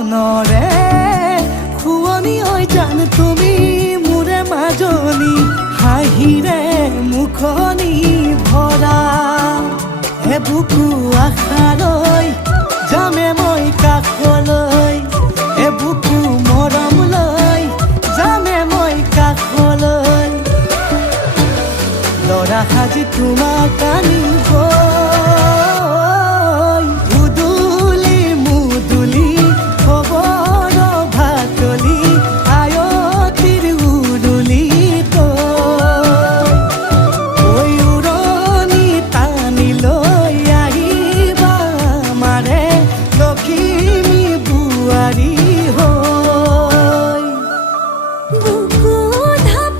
মনৰে শুৱনি হৈ জান তুমি মোৰে মাজনী হাঁহিৰে মুখনি ভৰা হে বুকু আশালৈ যামে মই কাষলৈ হে বুকু মৰম লৈ যামে মই কাষলৈ ল'ৰা সাজি তোমাক আনিব